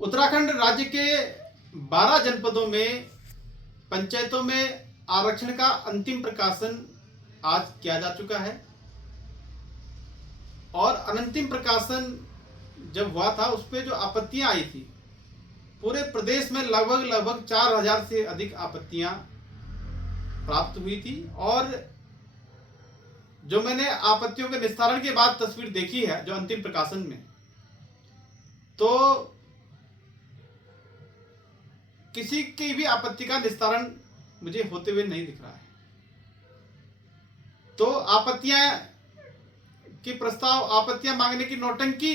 उत्तराखंड राज्य के 12 जनपदों में पंचायतों में आरक्षण का अंतिम प्रकाशन आज किया जा चुका है और अंतिम प्रकाशन जब हुआ था उस पर जो आपत्तियां आई थी, पूरे प्रदेश में लगभग 4000 से अधिक आपत्तियां प्राप्त हुई थी। और जो मैंने आपत्तियों के निस्तारण के बाद तस्वीर देखी है जो अंतिम प्रकाशन में, तो किसी की भी आपत्ति का निस्तारण मुझे होते हुए नहीं दिख रहा है। तो आपत्तियां मांगने की नौटंकी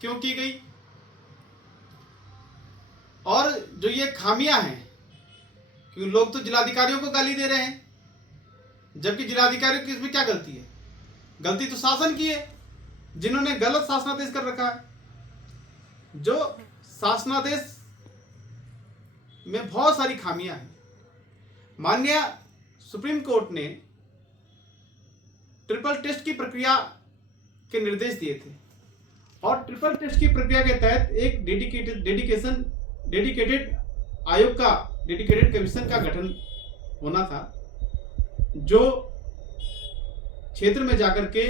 क्यों की गई, और जो ये खामियां हैं, क्योंकि लोग तो जिलाधिकारियों को गाली दे रहे हैं, जबकि जिलाधिकारियों की इसमें क्या गलती है? गलती तो शासन की है, जिन्होंने गलत शासनादेश कर रखा है। जो शासनादेश में बहुत सारी खामियां हैं। माननीय सुप्रीम कोर्ट ने ट्रिपल टेस्ट की प्रक्रिया के निर्देश दिए थे और ट्रिपल टेस्ट की प्रक्रिया के तहत एक डेडिकेटेड आयोग का, डेडिकेटेड कमीशन का गठन होना था, जो क्षेत्र में जाकर के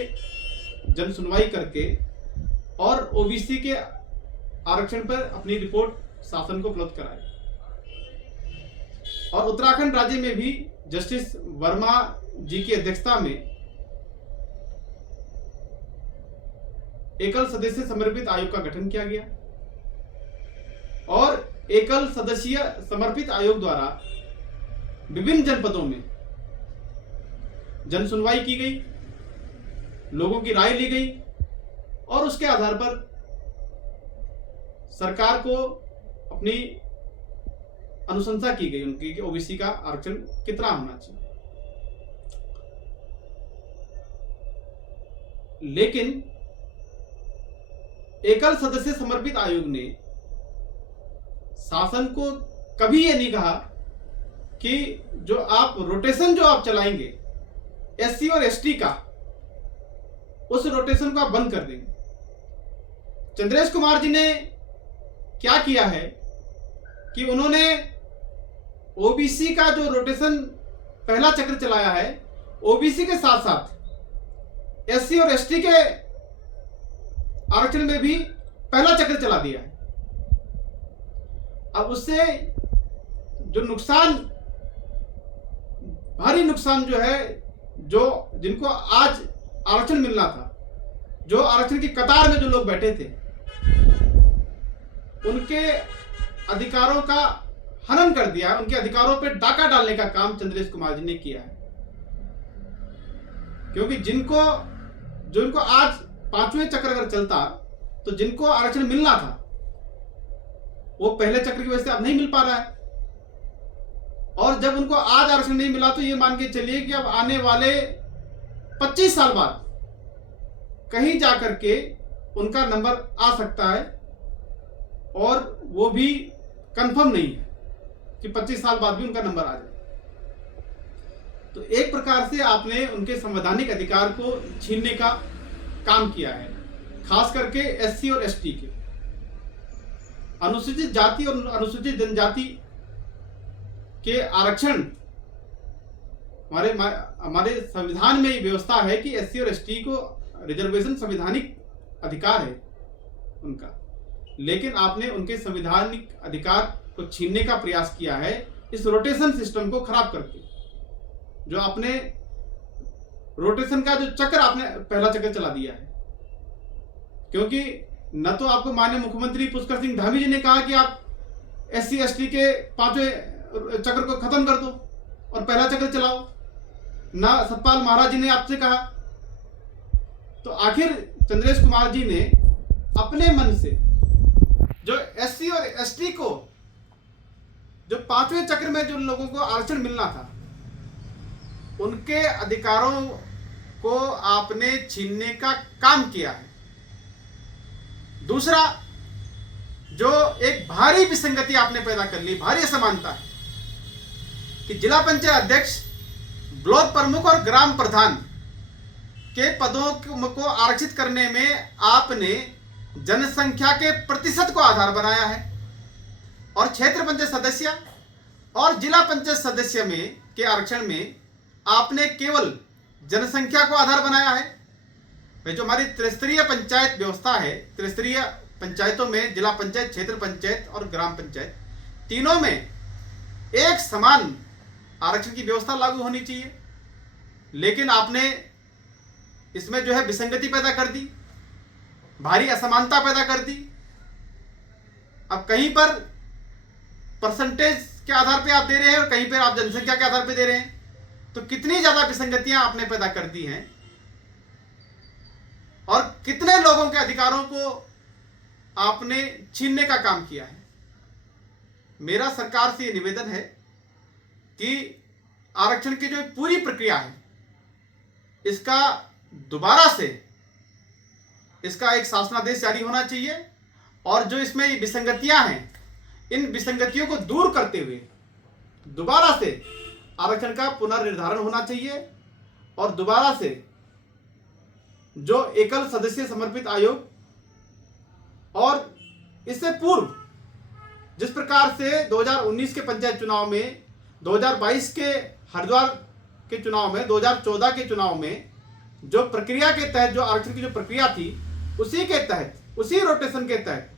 जन सुनवाई करके और ओबीसी के आरक्षण पर अपनी रिपोर्ट शासन को उपलब्ध कराए। और उत्तराखंड राज्य में भी जस्टिस वर्मा जी की अध्यक्षता में एकल सदस्य समर्पित आयोग का गठन किया गया और एकल सदस्यीय समर्पित आयोग द्वारा विभिन्न जनपदों में जन सुनवाई की गई, लोगों की राय ली गई और उसके आधार पर सरकार को अपनी अनुशंसा की गई उनकी कि ओबीसी का आरक्षण कितना होना चाहिए। लेकिन एकल सदस्य समर्पित आयोग ने शासन को कभी यह नहीं कहा कि जो आप रोटेशन जो आप चलाएंगे एससी और एसटी का, उस रोटेशन को आप बंद कर देंगे। चंद्रेश कुमार जी ने क्या किया है कि उन्होंने ओबीसी का जो रोटेशन पहला चक्र चलाया है, ओबीसी के साथ साथ एससी और एसटी के आरक्षण में भी पहला चक्र चला दिया है। अब उससे जो नुकसान, भारी नुकसान जो है, जो जिनको आज आरक्षण मिलना था, जो आरक्षण की कतार में जो लोग बैठे थे, उनके अधिकारों का हनन कर दिया, उनके अधिकारों पर डाका डालने का काम चंद्रेश कुमार जी ने किया है। क्योंकि जिनको आज पांचवें चक्र अगर चलता तो जिनको आरक्षण मिलना था वो पहले चक्र की वजह से अब नहीं मिल पा रहा है, और जब उनको आज आरक्षण नहीं मिला तो ये मान के चलिए कि अब आने वाले 25 साल बाद कहीं जाकर के उनका नंबर आ सकता है, और वो भी कंफर्म नहीं है कि 25 साल बाद भी उनका नंबर आ जाए। तो एक प्रकार से आपने उनके संवैधानिक अधिकार को छीनने का काम किया है, खास करके एससी और एसटी के, अनुसूचित जाति और अनुसूचित जनजाति के आरक्षण। हमारे संविधान में व्यवस्था है कि एससी और एसटी को रिजर्वेशन संवैधानिक अधिकार है उनका, लेकिन आपने उनके संवैधानिक अधिकार को छीनने का प्रयास किया है इस रोटेशन सिस्टम को खराब करके। जो आपने रोटेशन का जो चक्र, आपने पहला चक्र चला दिया है, क्योंकि न तो आपको माननीय मुख्यमंत्री पुष्कर सिंह धामी जी ने कहा कि आप एससी एसटी के पांचवें चक्र को खत्म कर दो और पहला चक्र चलाओ, ना सतपाल महाराज जी ने आपसे कहा। तो आखिर चंद्रेश कुमार जी ने अपने मन से जो एससी और एसटी को, जो पांचवें चक्र में जो लोगों को आरक्षण मिलना था, उनके अधिकारों को आपने छीनने का काम किया है। दूसरा, जो एक भारी विसंगति आपने पैदा कर ली, भारी असमानता है कि जिला पंचायत अध्यक्ष, ब्लॉक प्रमुख और ग्राम प्रधान के पदों को आरक्षित करने में आपने जनसंख्या के प्रतिशत को आधार बनाया है और क्षेत्र पंचायत सदस्य और जिला पंचायत सदस्य में के आरक्षण में आपने केवल जनसंख्या को आधार बनाया है। भाई जो हमारी त्रिस्तरीय पंचायत व्यवस्था है, त्रिस्तरीय पंचायतों में जिला पंचायत, क्षेत्र पंचायत और ग्राम पंचायत, तीनों में एक समान आरक्षण की व्यवस्था लागू होनी चाहिए, लेकिन आपने इसमें जो है विसंगति पैदा कर दी, भारी असमानता पैदा कर दी। अब कहीं पर परसेंटेज के आधार पे आप दे रहे हैं और कहीं पर आप जनसंख्या के आधार पे दे रहे हैं, तो कितनी ज्यादा विसंगतियां आपने पैदा कर दी हैं और कितने लोगों के अधिकारों को आपने छीनने का काम किया है। मेरा सरकार से ये निवेदन है कि आरक्षण की जो पूरी प्रक्रिया है इसका दोबारा से इसका एक शासनादेश जारी होना चाहिए और जो इसमें विसंगतियां हैं इन विसंगतियों को दूर करते हुए दोबारा से आरक्षण का पुनर्निर्धारण होना चाहिए और दोबारा से जो एकल सदस्य समर्पित आयोग और इससे पूर्व जिस प्रकार से 2019 के पंचायत चुनाव में, 2022 के हरिद्वार के चुनाव में, 2014 के चुनाव में जो प्रक्रिया के तहत जो आरक्षण की जो प्रक्रिया थी उसी के तहत, उसी रोटेशन के तहत,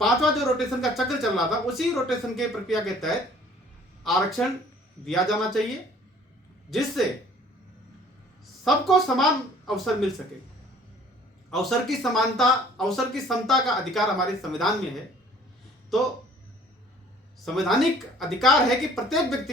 पांचवा जो रोटेशन का चक्र चल रहा था उसी रोटेशन के प्रक्रिया के तहत आरक्षण दिया जाना चाहिए, जिससे सबको समान अवसर मिल सके। अवसर की समानता, अवसर की समता का अधिकार हमारे संविधान में है, तो संवैधानिक अधिकार है कि प्रत्येक व्यक्ति को